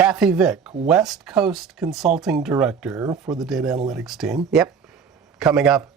Kathy Vick, West Coast Consulting Director for the Data Analytics team. Yep. Coming up.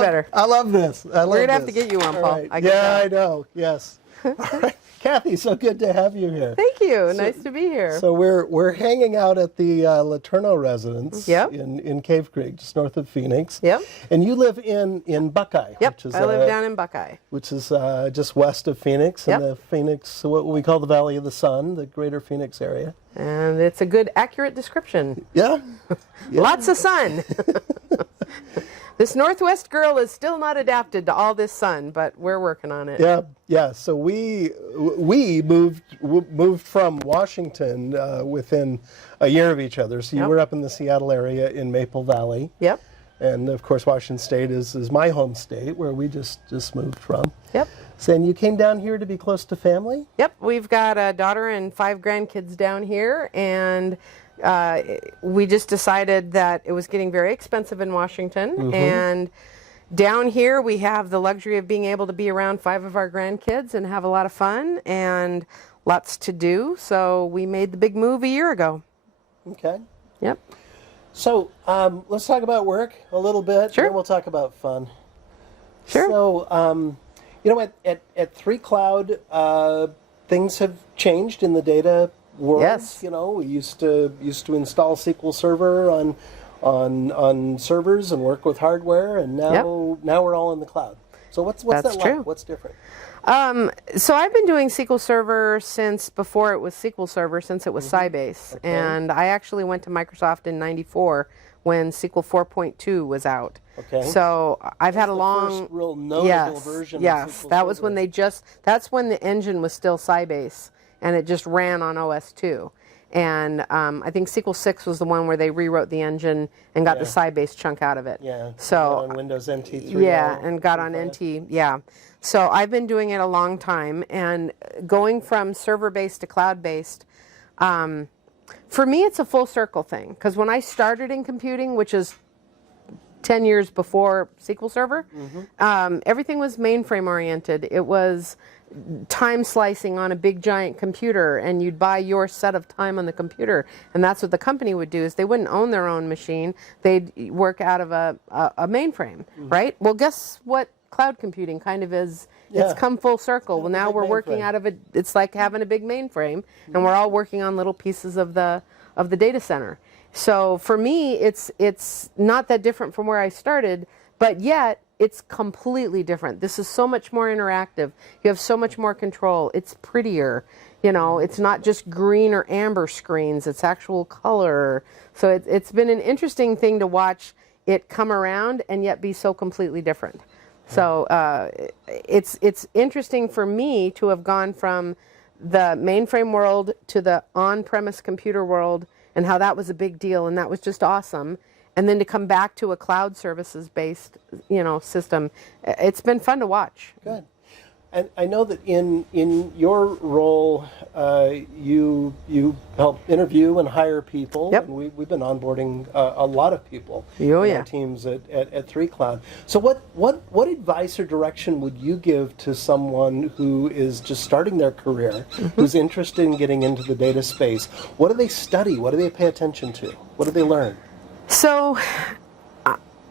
Better. I love this. We're going to have to get you on, Paul. Right. I know. Yes. All right. Kathy, so good to have you here. Thank you. Nice to be here. So we're hanging out at the Letourneau residence Yep. in Cave Creek, just north of Phoenix. Yep. And you live in Buckeye. Yep. Which is, I live down in Buckeye. Which is just west of Phoenix, Yep. in the Phoenix, what we call the Valley of the Sun, the greater Phoenix area. And it's a good, accurate description. Yeah. Lots of sun. This Northwest girl is still not adapted to all this sun, but we're working on it. Yeah. So we moved from Washington within a year of each other. So you were up in the Seattle area in Maple Valley. Yep. And of course, Washington State is my home state, where we just moved from. Yep. So, and you came down here to be close to family? Yep. We've got a daughter and 5 grandkids down here, and we just decided that it was getting very expensive in Washington, and down here we have the luxury of being able to be around 5 of our grandkids and have a lot of fun and lots to do. So we made the big move a year ago. Okay. Yep. So let's talk about work a little bit. Sure. And then we'll talk about fun. Sure. So, at 3Cloud, things have changed in the data world. Yes. We used to install SQL Server on servers and work with hardware, and now we're all in the cloud. So what's That's that true. like? What's different? So I've been doing SQL Server since before it was SQL Server, since it was SyBase. Okay. And I actually went to Microsoft in 94 when SQL 4.2 was out. Okay. So I've had a long... First real notable version Yes, of SQL that was Server. when that's when the engine was still SyBase, and it just ran on OS2. And I think SQL 6 was the one where they rewrote the engine and got the SyBase chunk out of it. Yeah. So on Windows NT 3. yeah, and got on NT. Yeah. So I've been doing it a long time, and going from server-based to cloud-based, for me it's a full circle thing. Because when I started in computing, which is 10 years before SQL Server, everything was mainframe oriented. It was time slicing on a big giant computer, and you'd buy your set of time on the computer, and that's what the company would do. Is they wouldn't own their own machine, they'd work out of a mainframe, right? Well, guess what cloud computing kind of is? It's come full circle. Well, now we're working out of it. It's like having a big mainframe, and we're all working on little pieces of the data center. So for me, it's not that different from where I started, but yet it's completely different. This is so much more interactive. You have so much more control. It's prettier. It's not just green or amber screens. It's actual color. So it's been an interesting thing to watch it come around and yet be so completely different. So it's interesting for me to have gone from the mainframe world to the on-premise computer world, and how that was a big deal, and that was just awesome. And then to come back to a cloud services-based, system, it's been fun to watch. Good. And I know that in your role, you help interview and hire people. Yep. And we've been onboarding a lot of people in our teams at 3Cloud. So what advice or direction would you give to someone who is just starting their career, who's interested in getting into the data space? What do they study? What do they pay attention to? What do they learn? So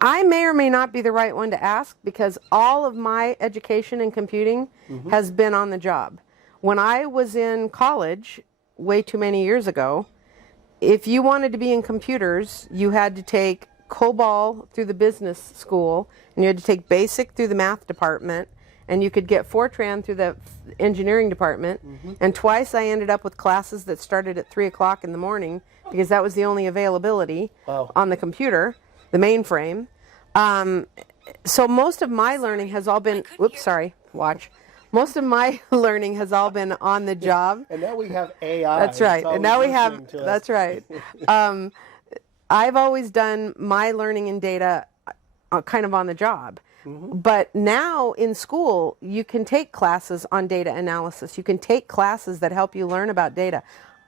I may or may not be the right one to ask, because all of my education in computing has been on the job. When I was in college, way too many years ago, if you wanted to be in computers, you had to take COBOL through the business school, and you had to take BASIC through the math department, and you could get Fortran through the engineering department. And twice I ended up with classes that started at 3 o'clock in the morning, because that was the only availability on the computer, the mainframe. So most of my learning has all been, most of my learning has all been on the job. And now we have AI. That's right. And now we have, that's right. I've always done my learning in data kind of on the job. But now in school, you can take classes on data analysis. You can take classes that help you learn about data.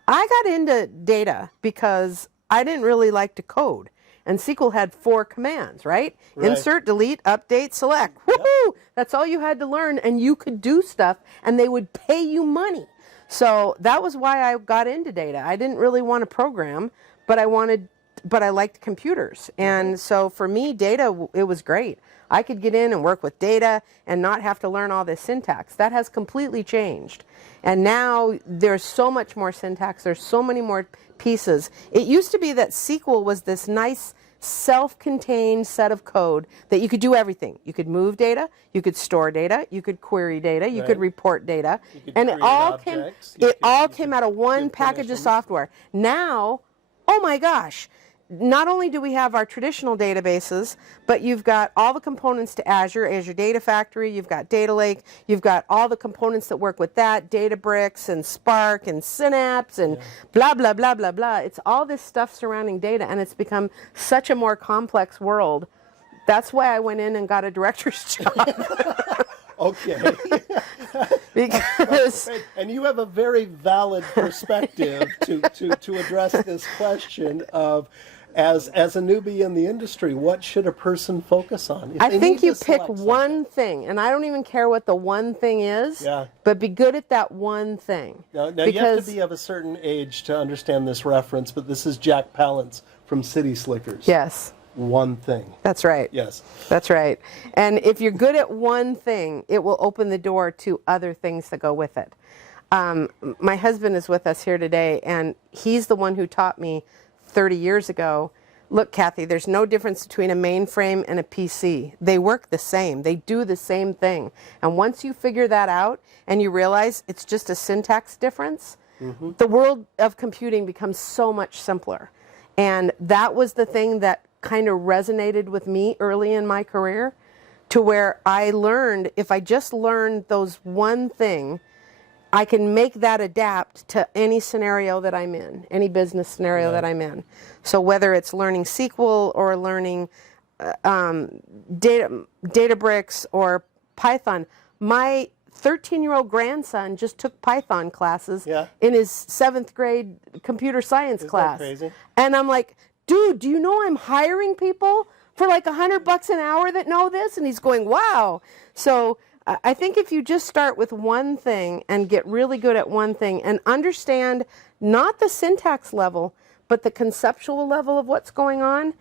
I got into data because I didn't really like to code. And SQL had 4 commands, right? Insert, delete, update, select. Woohoo! That's all you had to learn, and you could do stuff, and they would pay you money. So that was why I got into data. I didn't really want to program, but I liked computers. And so for me, data, it was great. I could get in and work with data and not have to learn all this syntax. That has completely changed. And now there's so much more syntax. There's so many more pieces. It used to be that SQL was this nice self-contained set of code that you could do everything. You could move data, you could store data, you could query data, you could report data, and it all came out of one package of software. Now, oh my gosh, not only do we have our traditional databases, but you've got all the components to Azure, Azure Data Factory, you've got Data Lake, you've got all the components that work with that, Databricks and Spark and Synapse and blah, blah, blah, blah, blah. It's all this stuff surrounding data, and it's become such a more complex world. That's why I went in and got a director's job. Okay. Because and you have a very valid perspective to address this question of, as a newbie in the industry, what should a person focus on? I think you pick one thing, and I don't even care what the one thing is, but be good at that one thing. Now you have to be of a certain age to understand this reference, but this is Jack Palance from City Slickers. Yes. One thing. That's right. Yes. That's right. And if you're good at one thing, it will open the door to other things that go with it. My husband is with us here today, and he's the one who taught me 30 years ago, look, Kathy, there's no difference between a mainframe and a PC. They work the same. They do the same thing. And once you figure that out and you realize it's just a syntax difference, the world of computing becomes so much simpler. And that was the thing that kind of resonated with me early in my career, to where I learned, if I just learned those one thing, I can make that adapt to any scenario that I'm in, any business scenario that I'm in. So whether it's learning SQL or learning Databricks or Python, my 13-year-old grandson just took Python classes in his 7th grade computer science class. Isn't that crazy? And I'm like, dude, do you know I'm hiring people for like $100 an hour that know this? And he's going, wow. So I think if you just start with one thing and get really good at one thing and understand not the syntax level, but the conceptual level of what's going on,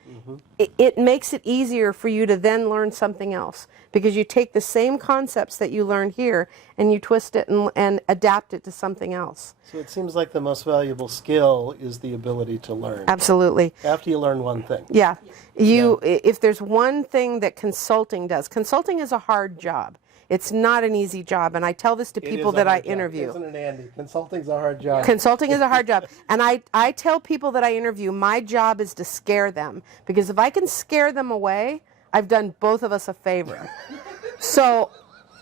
it makes it easier for you to then learn something else, because you take the same concepts that you learned here and you twist it and adapt it to something else. So it seems like the most valuable skill is the ability to learn. Absolutely. After you learn one thing. Yeah. If there's one thing that consulting does, consulting is a hard job. It's not an easy job, and I tell this to people that I interview. Isn't it, Andy? Consulting's a hard job. Consulting is a hard job, and I tell people that I interview, my job is to scare them, because if I can scare them away, I've done both of us a favor. So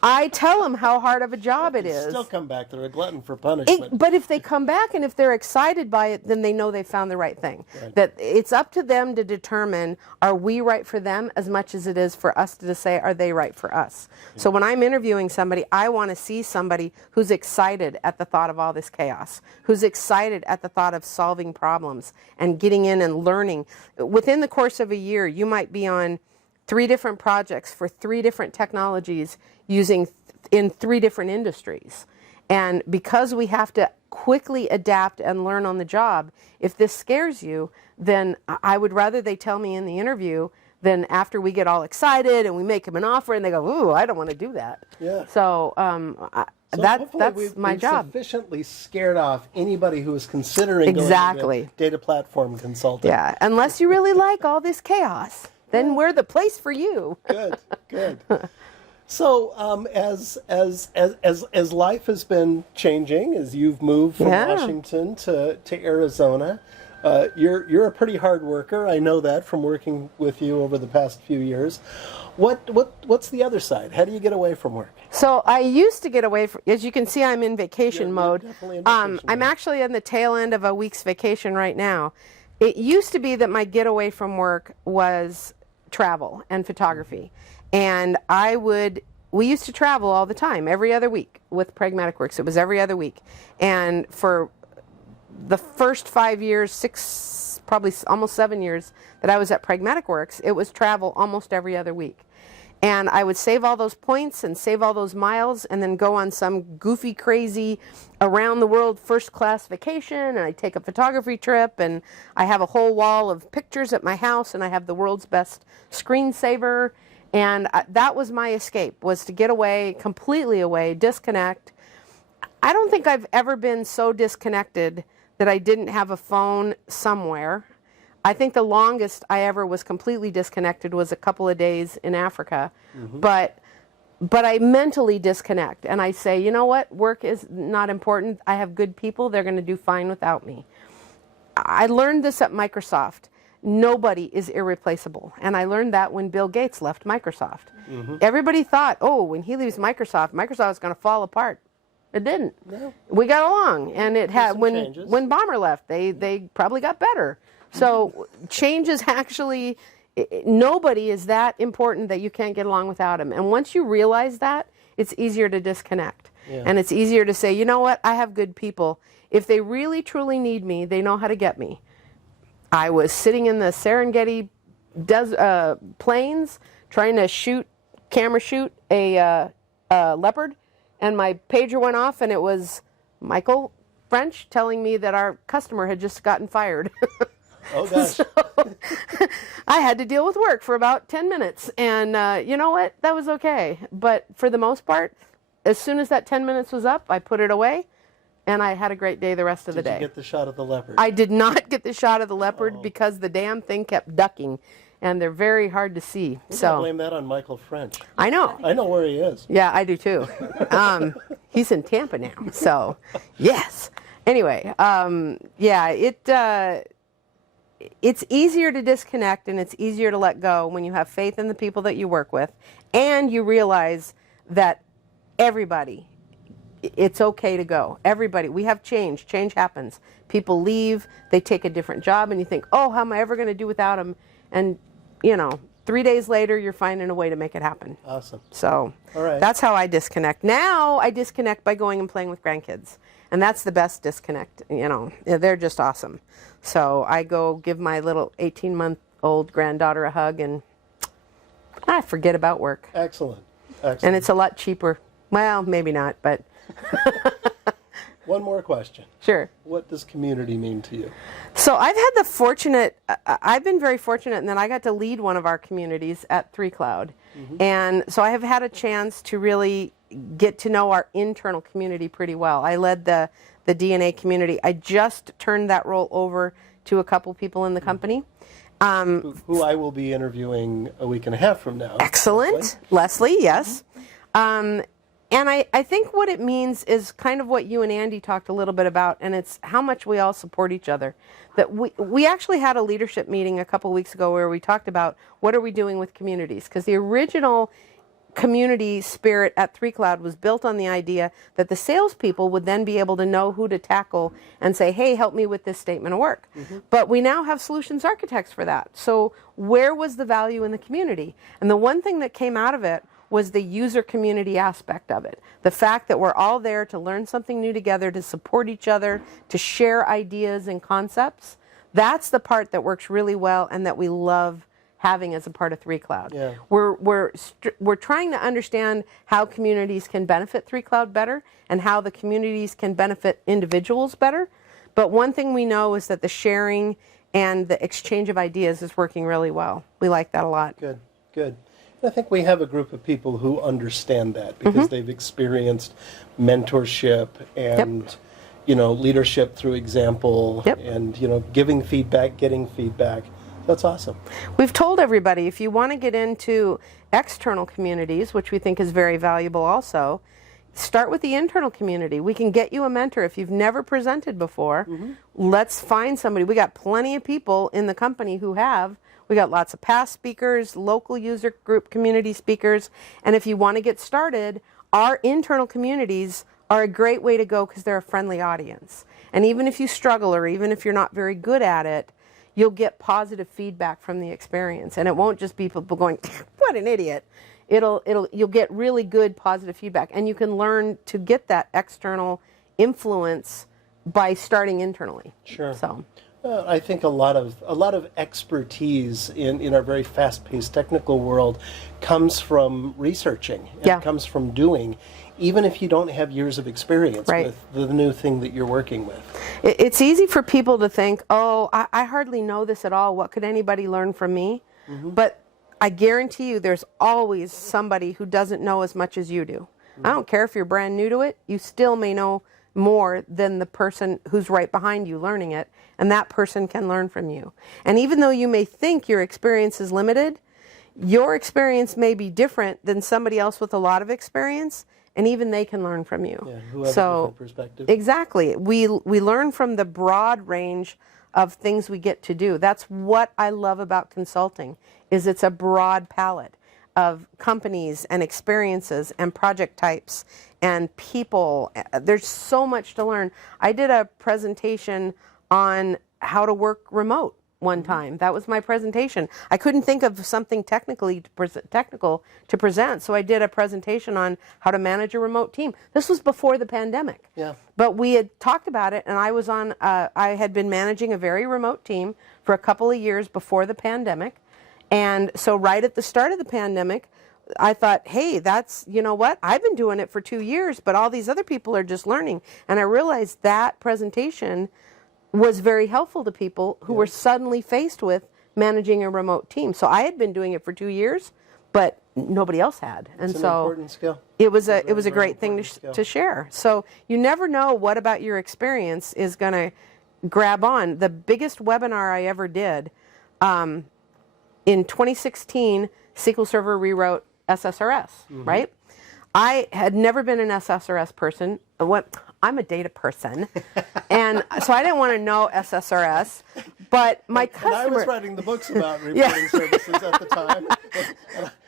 I tell them how hard of a job it is. Still come back. They're a glutton for punishment. But if they come back and if they're excited by it, then they know they found the right thing. Right. That it's up to them to determine, are we right for them as much as it is for us to say, are they right for us? Yeah. So when I'm interviewing somebody, I want to see somebody who's excited at the thought of all this chaos, who's excited at the thought of solving problems and getting in and learning. Within the course of a year, you might be on 3 different projects for 3 different technologies using in 3 different industries. And because we have to quickly adapt and learn on the job, if this scares you, then I would rather they tell me in the interview than after we get all excited and we make them an offer and they go, ooh, I don't want to do that. Yeah. So, that's my job. Sufficiently scared off anybody who is considering going into data platform consulting. Yeah, unless you really like all this chaos. Then we're the place for you. Good, good. So as life has been changing, as you've moved from Washington to Arizona, you're a pretty hard worker. I know that from working with you over the past few years. What's the other side? How do you get away from work? So I used to get away from, as you can see, I'm in vacation mode. Definitely in vacation mode. I'm actually on the tail end of a week's vacation right now. It used to be that my getaway from work was travel and photography. And we used to travel all the time, every other week with Pragmatic Works. It was every other week. And for the first 5 years, 6, probably almost 7 years that I was at Pragmatic Works, it was travel almost every other week. And I would save all those points and save all those miles and then go on some goofy, crazy, around the world first class vacation, and I'd take a photography trip, and I have a whole wall of pictures at my house, and I have the world's best screensaver. And that was my escape, was to get away, completely away, disconnect. I don't think I've ever been so disconnected that I didn't have a phone somewhere. I think the longest I ever was completely disconnected was a couple of days in Africa. But I mentally disconnect, and I say, you know what, work is not important. I have good people. They're going to do fine without me. I learned this at Microsoft. Nobody is irreplaceable. And I learned that when Bill Gates left Microsoft. Everybody thought, oh, when he leaves Microsoft, Microsoft's going to fall apart. It didn't. No. We got along, and it had when Ballmer left, they probably got better. So change is actually, nobody is that important that you can't get along without him. And once you realize that, it's easier to disconnect. Yeah. And it's easier to say, you know what, I have good people. If they really, truly need me, they know how to get me. I was sitting in the Serengeti plains trying to camera shoot a leopard, and my pager went off, and it was Michael French telling me that our customer had just gotten fired. Oh, gosh. So, I had to deal with work for about 10 minutes, and you know what? That was okay. But for the most part, as soon as that 10 minutes was up, I put it away, and I had a great day the rest of the day. Did you get the shot of the leopard? I did not get the shot of the leopard because the damn thing kept ducking, and they're very hard to see. So blame that on Michael French. I know. I know where he is. Yeah, I do too. He's in Tampa now, so yes. Anyway, it's easier to disconnect, and it's easier to let go when you have faith in the people that you work with, and you realize that everybody, it's okay to go. Everybody, we have change. Change happens. People leave, they take a different job, and you think, oh, how am I ever going to do without them? And, 3 days later, you're finding a way to make it happen. Awesome. So all right. That's how I disconnect. Now I disconnect by going and playing with grandkids. And that's the best disconnect, They're just awesome. So I go give my little 18-month-old granddaughter a hug, and I forget about work. Excellent. And it's a lot cheaper. Well, maybe not, but... One more question. Sure. What does community mean to you? So I've been very fortunate in that I got to lead one of our communities at 3Cloud. And so I have had a chance to really get to know our internal community pretty well. I led the DNA community. I just turned that role over to a couple people in the company. Who I will be interviewing a week and a half from now. Excellent. Leslie, yes. And I think what it means is kind of what you and Andy talked a little bit about, and it's how much we all support each other. That we actually had a leadership meeting a couple weeks ago where we talked about what are we doing with communities, because the original community spirit at 3Cloud was built on the idea that the salespeople would then be able to know who to tackle and say, hey, help me with this statement of work. But we now have solutions architects for that. So where was the value in the community? And the one thing that came out of it was the user community aspect of it. The fact that we're all there to learn something new together, to support each other, to share ideas and concepts. That's the part that works really well and that we love having as a part of 3Cloud. Yeah. We're trying to understand how communities can benefit 3Cloud better and how the communities can benefit individuals better. But one thing we know is that the sharing and the exchange of ideas is working really well. We like that a lot. Good, good. I think we have a group of people who understand that because they've experienced mentorship and, leadership through example and, giving feedback, getting feedback. That's awesome. We've told everybody, if you want to get into external communities, which we think is very valuable also, start with the internal community. We can get you a mentor. If you've never presented before, let's find somebody. We got plenty of people in the company who have. We got lots of past speakers, local user group community speakers, and if you want to get started, our internal communities are a great way to go because they're a friendly audience. And even if you struggle or even if you're not very good at it, you'll get positive feedback from the experience. And it won't just be people going, what an idiot. you'll get really good positive feedback, and you can learn to get that external influence by starting internally. Sure. So. I think a lot of expertise in our very fast-paced technical world comes from researching. It comes from doing, even if you don't have years of experience with the new thing that you're working with. It's easy for people to think, oh, I hardly know this at all. What could anybody learn from me? Mm-hmm. But I guarantee you there's always somebody who doesn't know as much as you do. Mm-hmm. I don't care if you're brand new to it, you still may know more than the person who's right behind you learning it, and that person can learn from you. And even though you may think your experience is limited, your experience may be different than somebody else with a lot of experience, and even they can learn from you. Yeah, who have a different perspective. Exactly. We learn from the broad range of things we get to do. That's what I love about consulting, is it's a broad palette of companies and experiences and project types and people. There's so much to learn. I did a presentation on how to work remote one time. That was my presentation. I couldn't think of something technical to present, so I did a presentation on how to manage a remote team. This was before the pandemic. Yeah. But we had talked about it, and I had been managing a very remote team for a couple of years before the pandemic. And so right at the start of the pandemic, I thought, hey, you know what? I've been doing it for 2 years, but all these other people are just learning. And I realized that presentation was very helpful to people who were suddenly faced with managing a remote team. So I had been doing it for 2 years, but nobody else had. And it's an important skill. It was a great thing to share. So you never know what about your experience is going to grab on. The biggest webinar I ever did, in 2016, SQL Server rewrote SSRS, right? I had never been an SSRS person. I'm a data person, and so I didn't want to know SSRS. But my customer... And I was writing the books about reporting services at the time,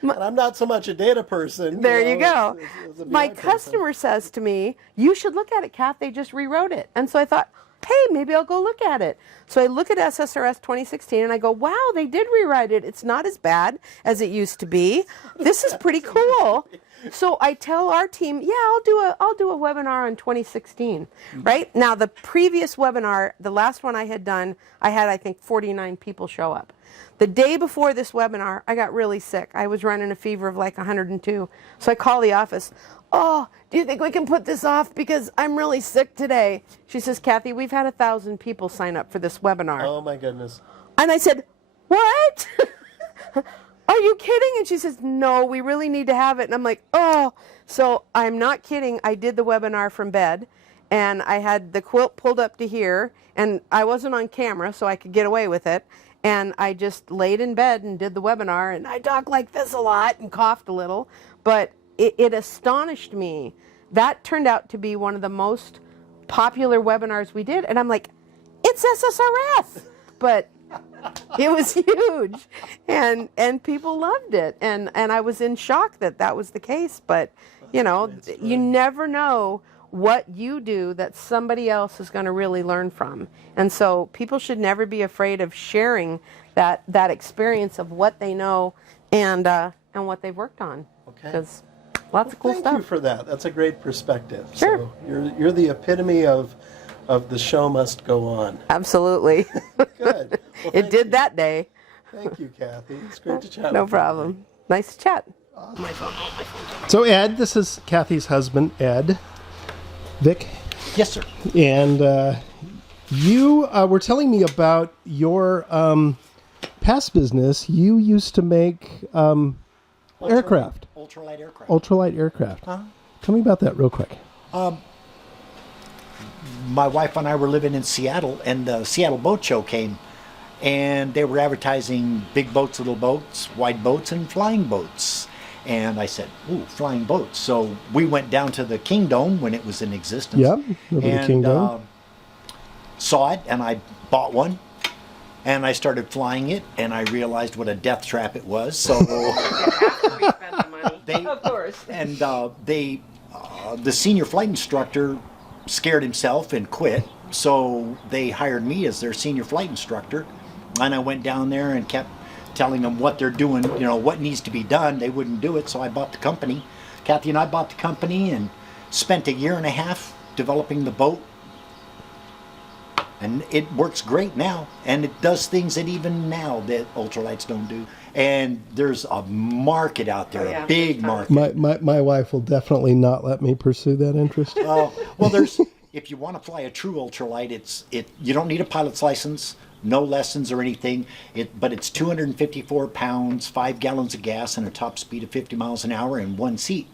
and I'm not so much a data person. There you go. My customer says to me, you should look at it, Kath, they just rewrote it. And so I thought, hey, maybe I'll go look at it. So I look at SSRS 2016 and I go, wow, they did rewrite it. It's not as bad as it used to be. This is pretty cool. So I tell our team, yeah, I'll do a webinar on 2016. Right? Now the previous webinar, the last one I had done, I had I think 49 people show up. The day before this webinar, I got really sick. I was running a fever of like 102. So I call the office. Oh, do you think we can put this off because I'm really sick today? She says, Kathy, we've had 1,000 people sign up for this webinar. Oh my goodness. And I said, what? Are you kidding? And she says, no, we really need to have it. And I'm like, oh. So I'm not kidding. I did the webinar from bed, and I had the quilt pulled up to here, and I wasn't on camera, so I could get away with it. And I just laid in bed and did the webinar, and I talked like this a lot and coughed a little, but it astonished me. That turned out to be one of the most popular webinars we did, and I'm like, it's SSRS, but it was huge, and people loved it, and I was in shock that was the case. But you know, you never know what you do that somebody else is going to really learn from, and so people should never be afraid of sharing that experience of what they know and what they've worked on. Okay. Because lots of cool stuff. Thank you for that. That's a great perspective. Sure. So you're the epitome of the show must go on. Absolutely. Good. Well, it did that day. Thank you, Kathy. It's great to chat with you. No problem. Nice to chat. Awesome. My phone. So Ed, this is Kathy's husband, Ed. Vick? Yes, sir. And you were telling me about your past business. You used to make aircraft. Ultralight aircraft. Ultralight aircraft. Uh-huh. Tell me about that real quick. My wife and I were living in Seattle, and the Seattle Boat Show came, and they were advertising big boats, little boats, wide boats, and flying boats. And I said, ooh, flying boats. So we went down to the King Dome when it was in existence. Yep, the King Dome. Saw it, and I bought one. And I started flying it, and I realized what a death trap it was. So of course. And the senior flight instructor scared himself and quit. So they hired me as their senior flight instructor, and I went down there and kept telling them what they're doing, you know, what needs to be done. They wouldn't do it, so I bought the company. Kathy and I bought the company and spent a year and a half developing the boat. And it works great now, and it does things that even now that ultralights don't do. And there's a market out there, a big market. My wife will definitely not let me pursue that interest. Well, if you want to fly a true ultralight, you don't need a pilot's license, no lessons or anything. But it's 254 pounds, 5 gallons of gas, and a top speed of 50 miles an hour, and one seat.